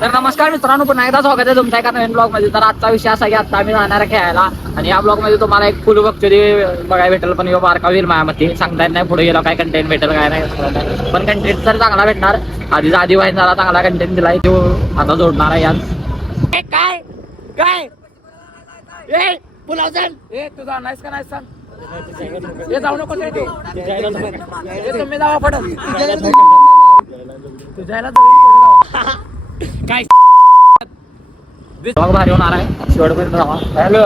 तर नमस्कार मित्रांनो, पुन्हा एकदा स्वागत आहे तुमच्या एका नवीन ब्लॉग मध्ये. तर आजचा विषय असा की आता आम्ही जाणार आहे खेळायला आणि या ब्लॉग मध्ये तुम्हाला एक फुल बघतोय बघायला भेटेल, पण बारका होईल माझ्यामध्ये. सांगता येत नाही पुढे गेला काय कंटेंट भेटेल काय नाही, पण कंटेंट तर चांगला भेटणार. आधीच आधी वाईन झाला, चांगला कंटेंट दिलाय तो आता जोडणार आहे यात. काय काय ए पुलाव चल, ए तू जाणारस का नाही सांग. हे जाऊ नको ते तुम्ही जावा पडत तुझ्याला काय भारी होणार आहे. शेवटपर्यंत जावा. हॅलो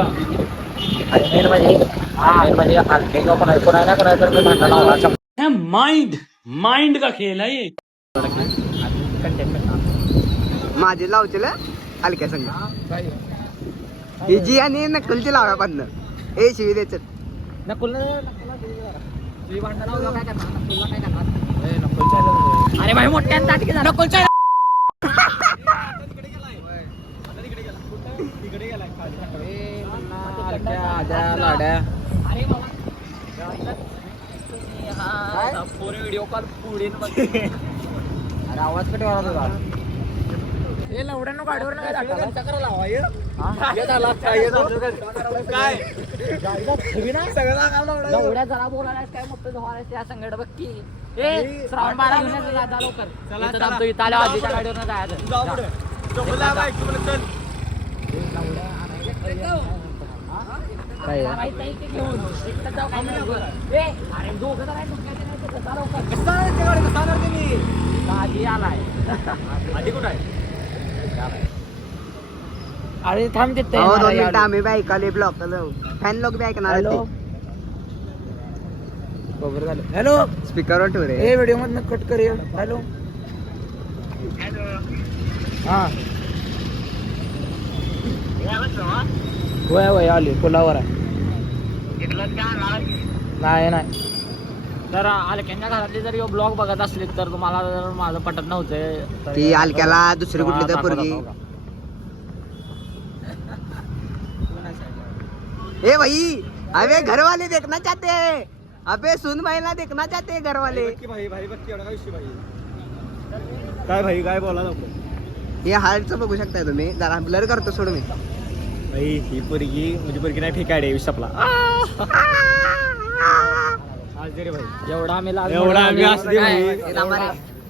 माइंड का खेल है ये. माझे लावचे हलक्या संघ जी आणि नक्कलची लाव्या बांधणं ए शिवी द्यायचं अरे भाई मोठ्या नकुलच्या व्हिडिओ कॉल पुढे अरे आवाज कधी वाढवला हे लवड्यानं गाडीवर काय लावा लवड्या जरा बोलायला काय मोठं झोर त्या संगड बघ की ए श्रावण बाळा घेऊन जा लवकर इथं आल्या आधीच्या गाडीवर जायचं. अरे थांब तिथे 2 मिनिटं आम्ही बी ऐकाले ब्लॉक फॅन लोक बी ऐकणार हॅलो स्पीकरवर ठेव रे. हे व्हिडिओ मधनं कट कर. हॅलो हा होय होय आली पुलावर आहे. नाही नाही तर हलक्यांच्या घरातली जर ब्लॉग बघत असली तर तुम्हाला जर माझं पटत नव्हतं ती हलक्याला दुसरी कुठली तर पोरगी ए भाई अबे घरवाले देखना चाहते हैं, अबे सुन भाईला देखना चाहते हैं घरवाले. काय भाई काय बोला नको हे हार्टचं बघू शकताय तुम्ही. जरा ब्लर करतो सोड मी. भाई ही पोरगी म्हणजे पोरगी नाही फेकाडे विषपला आज रे भाई एवढा आम्ही लाज एवढा आम्ही असले भाई.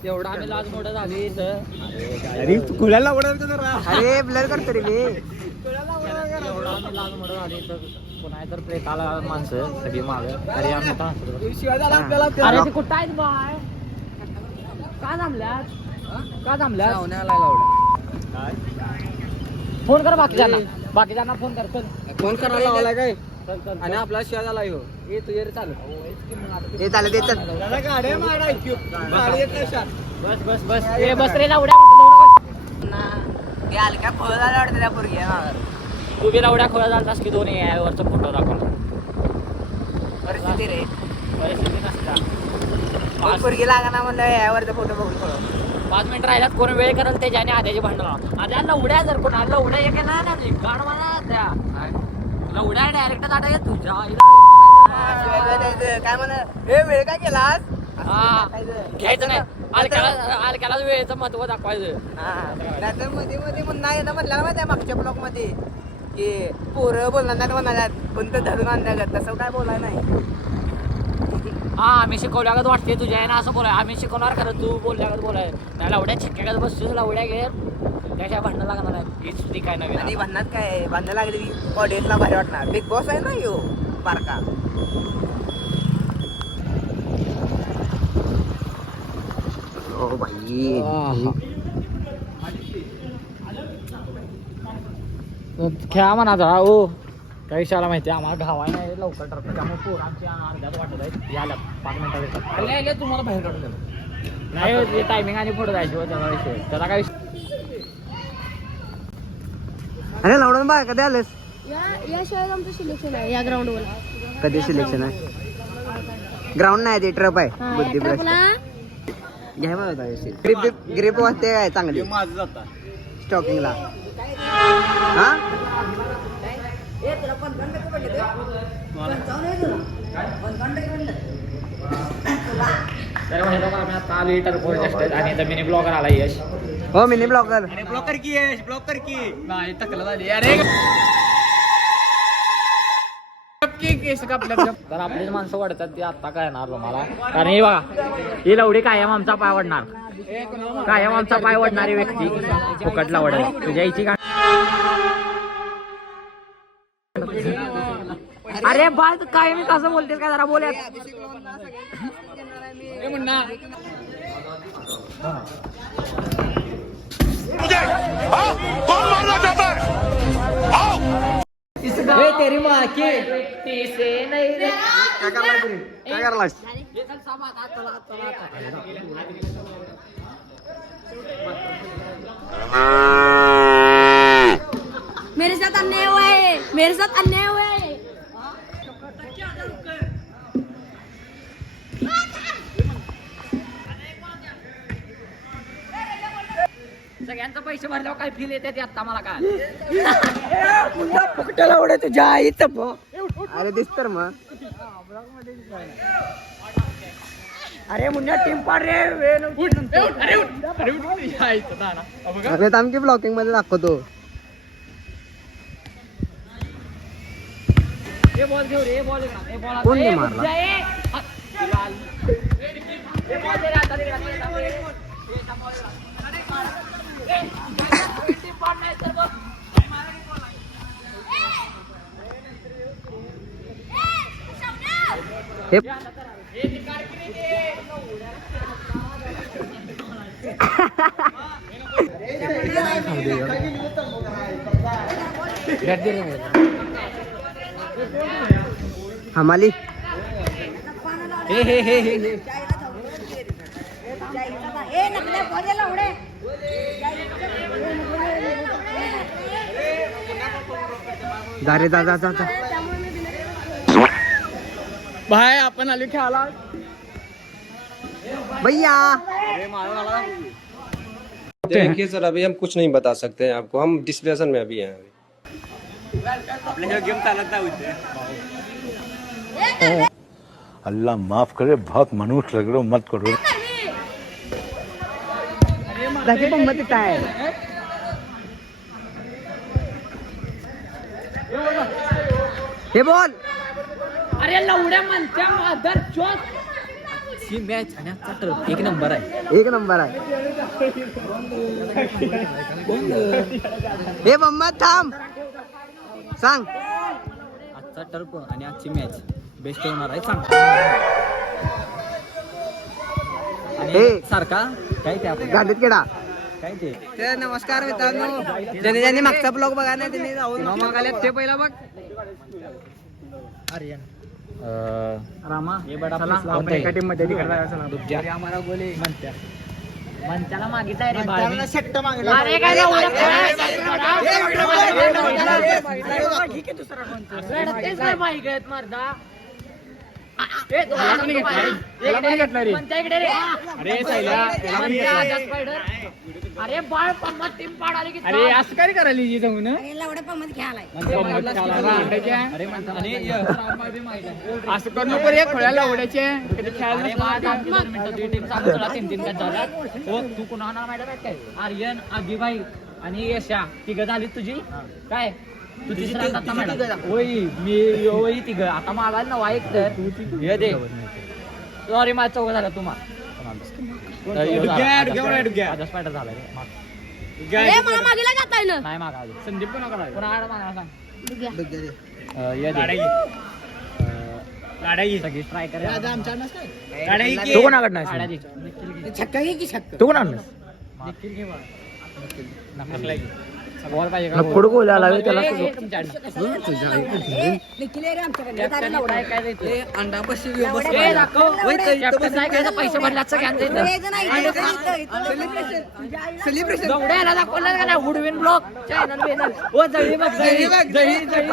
एवढा आम्ही लाज मोठं झाली अरे तू कुणाला आवडत जरा. अरे ब्लर करतो रे मी. एवढा आम्ही लाज मोठं झाली तर पुन्हा तर प्रेताला माणसं सगळी माग तरी आम्ही आता हसतो. अरे ते कुठं आहेत बाय का थांबल्यात का थांबल्यात फोन कर बाकीच्यांना फोन कर. फोन करायला लावला काय चल चल आणि आपला शिवा झाला हो. ये तुझे चालू हे चालत ते चल. बस बस बस ए बस रे लावड्या हे हलक्या फळ झाला वाटतं त्या पोरगी तू बी लावड्या खोळ्या झालतास की दोन्ही वरचा फोटो दाखवला. परिस्थिती रे परिस्थिती नसता पोरगी लागाना म्हणलं यावरचा फोटो बघून थोडं 5 मिनिट राहिल्यात. कोण वेळ करल त्याच्याने आध्याची भांडण आध्या लवड्या जर कोण लवड्या एक ना गाड मला त्या लवड्या डायरेक्ट जाता येत तुझ्या काय म्हणा हे वेळ काय केलास घ्यायचं नाही. अलक्यालाच वेळेचं महत्व दाखवायचं. नाहीतर मध्ये मध्ये म्हणणार ना म्हणलं माहिती आहे मागच्या ब्लॉक मध्ये की पोरं बोलणार नाही म्हणाल्यात पण तर धरून आणण्यागत तसं काय बोलाय नाही. हा आम्ही शिकवल्यागत वाटते तुझ्या आहे ना असं बोलाय. आम्ही शिकवणार खरं तू बोलल्यागत बोलाय. त्या लवड्या छिक्क्यागत बसतोस लवड्या घे त्याच्या भांडण लागणार नाही. हीच ती काय नवीन आणि भांडणात काय भांडण लागली की ऑडियन्सला भारी वाटणार. बिग बॉस आहे ना यो बारका. ओ भाई खेळा म्हणा जरा ओ काही विषयाला माहिती आहे आम्हाला घावाय नाही लवकर ठरतं त्यामुळे पोरांची अर्ध्यात वाटत आहेत याला 5 मिनिटं येतात तुम्हाला बाहेर काढून नाही टायमिंग आणि पुढे जायची व त्याचा विषय त्याला काय अरे लावडून बा कधी आलेस. या शाळेत आमचं सिलेक्शन आहे या ग्राउंडवर. कधी सिलेक्शन आहे. ग्राउंड नाही ते ट्रप आहे बुद्धिभ्रष्ट. घ्या मला ग्रिप ग्रिप वाजते काय चांगली माझं जाता स्टॉकिंगला. हा तर म्हणजे लोक आम्ही आता आलो टर्बो आणि मिनी ब्लॉगर आला यश हो मिनी ब्लॉगर. अरे ब्लॉकर की आहे ब्लॉकर की. नाही टकलं झाली अरे तर आपलीच माणसं वाढतात ती आता कळणार तुम्हाला. कारण हे बघा ही लवडी कायम आमचा पाय वडणार, कायम आमचा पाय वडणारी व्यक्ती फुकटला वडल तुझ्या इची का. अरे बाळ काय मी कसं बोलतेस का जरा बोलत. तेरी माँ की काय करलास? मेरे साथ अन्याय हुआ है, मेरे साथ अन्याय हुआ है. सगळ्यांचं पैसे भरल्यावर काय फील येते ते आता मला काय. फुकटाला उडे तुझ्या आईचं. अरे दिसत मग. अरे मुन्या टीम पाड रे. अरे आमची ब्लॉकिंग मध्ये दाखवतो. हे बॉल घेऊ रे बॉल. कोण नाही मारला? हे हमाली जा रे जा जा जा जा. भाई आपण आलो खेळायला. भैया देखिए सर अभी हम कुछ नहीं बता सकते हैं आपको, हम डिस्कशन में अभी हैं. आपल्या गेम चालत नाही होते. अल्लाह माफ करे, बहुत मनुष्य लग रहे हो, मत करो. जाके पण मत काय हे बोल. अरे लवड्या म्हणत्या मादर चोत. ही मॅच आणि आजचा ट्रप एक नंबर आहे. एक नंबर आहे. हे मम्मा थांब सांग. आजचा टर्फ आणि आजची मॅच बेस्ट होणार आहे सांग. हे. आणि सारखा काय ते आपण गाडीत केडा. काय ते तर नमस्कार मित्रांनो, ज्याने ज्याने मागचा ब्लॉग बघा नाही त्यांनी जाऊन ते पहिला बघ. रामा हे बडा आपण एका टीम मध्ये आम्हाला गोले म्हणत्याला मागितलाय रे बाळ. अरे काय दुसरा मर्दा. अरे बाळ पम्मा टीम पाडाली की. अरे असं काय करायला जाऊन असं करू नको रे. खोळ्याला उडायचे तू कुणा मॅडम आहेत काय. आर्यन आदिबाई आणि यशा तिघ झाली तुझी काय. तू होय मी होई तिघ. आता मला नवा एक तर हे दे. सॉरी माझा चौघ झाला तुम्हाला. स्पायडर झाला रे. मला मागेला जाता येईल. नाही मागा संदीप पण मागा सांग. सगळी ट्राय कर. तू कोणाकडं तू कोणाकडं बॉल पाहिजे का. पुढे गोल आला त्याला पैसे भरल्याचं दाखवलं उडवीन ब्लॉक चॅनल बेनल. ओ जळी बघ जळी जळी जळी.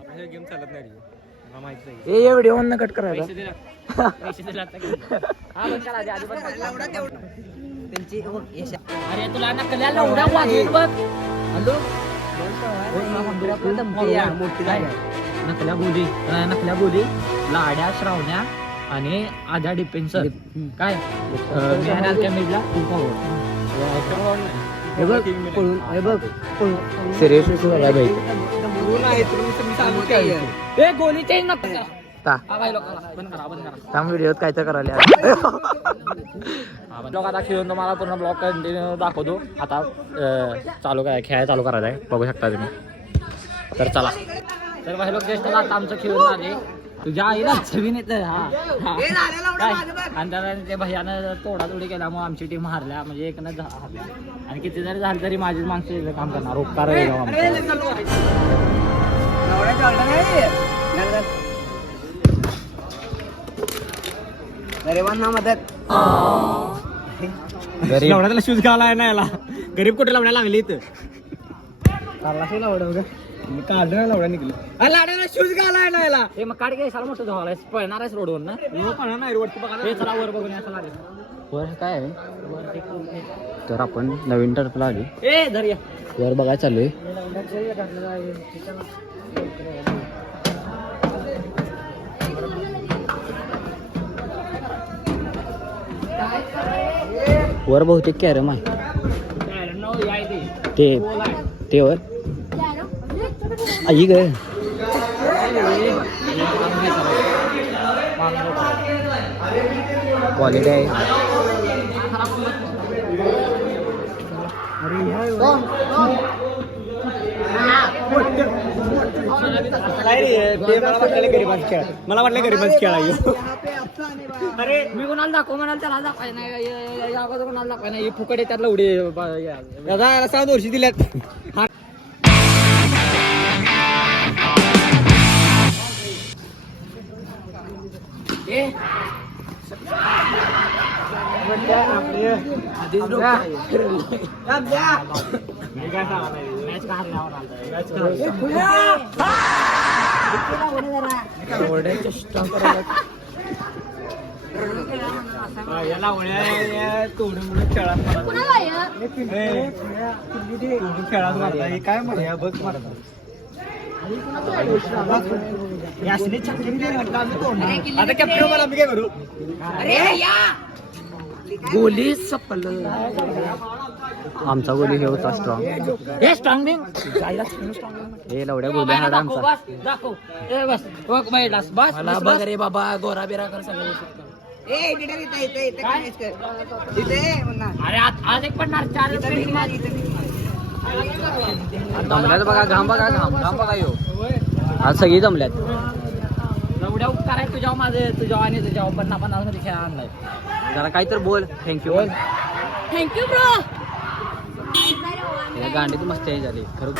आपल्या गेम चालत नाही रे. माहिती नाही. हे व्हिडिओ न कट करायला. पैसे दिला त्यांची. अरे तुला नकल्या लवड्या वाजवीन बघ. हॅलो नकल्या बोली लाड्या श्रावण्या आणि आधा डिफेन्सर काय मॅन अल्केमिडला हे बघ पळून हे बघ सिरियसली बघायला पाहिजे ए गोली चेंज नका ता बंद करा त्या व्हिडिओत काय तर करायला ब्लॉग आता खेळून तुम्हाला पूर्ण ब्लॉग कंटिन्यू दाखवतो. आता चालू काय खेळायला चालू करायचं आहे, बघू शकता तुम्ही. तर चला. तर काही लोक ज्येष्ठ आता आमचं खेळून झाले. तुझ्या आईला छबीन येत आणि त्याला ते भैयानं तोडातोडी केल्यामुळे आमची टीम हारल्या, म्हणजे एकनंच हारल्या. आणि किती जरी झालं तरी माझीच माणसं काम करणार उपकार गरिबांना मदत. लावण्याला शूज घालाय ना याला. गरीब कुठे लावण्याला लागली इथं काढ लावडा निघली. लाड्याला शूज घालाय ना याला. हे मग काढ घ्यायला मोठं धावायला पळणार आहेस रोडवर ना. हे चला वर बघून असं लागेल. वर काय आहे? तर आपण नवीन टर्फला आली. ए धर्या वर बघायला चाललोय. वर बहुतेक कॅरम आहे ते वर आई ग क्वालिटी आहे. मला वाटलं गरीबांच खेळ आहे. अरे मी कोणाला दाखव म्हणाल त्याला दाखवाय नाही या अगोदर कोणाला दाखवाय नाही. फुकट येतात लवडी दादा याला 7 वर्षी दिल्यात. याला तोडून खेळात काय म्हणा बघ मारता. आता कॅप्टन मला आम्ही काय करू. गोली सपल आमचा गोली हे होता स्ट्रॉंग. हे स्ट्रॉंग बिंग हे लवड्या गोल्या हाड आमचा. दाखव ए बस बघ बैलास बस मला बघ रे बाबा गोरा बिरा कर सगळं. अरे आज एक पडणार 4 जमल्यात बघा घाम बघा घाम बघा यो. आज सगळी जमल्यात. एवढ्या उपकार आहे तुझ्या माझे तुझ्या आणि तुझ्या 50-50 मध्ये खेळ आणलाय. जरा काय तर बोल. थँक्यू. Thank you bro. गांडीत मस्ती झाली खरं.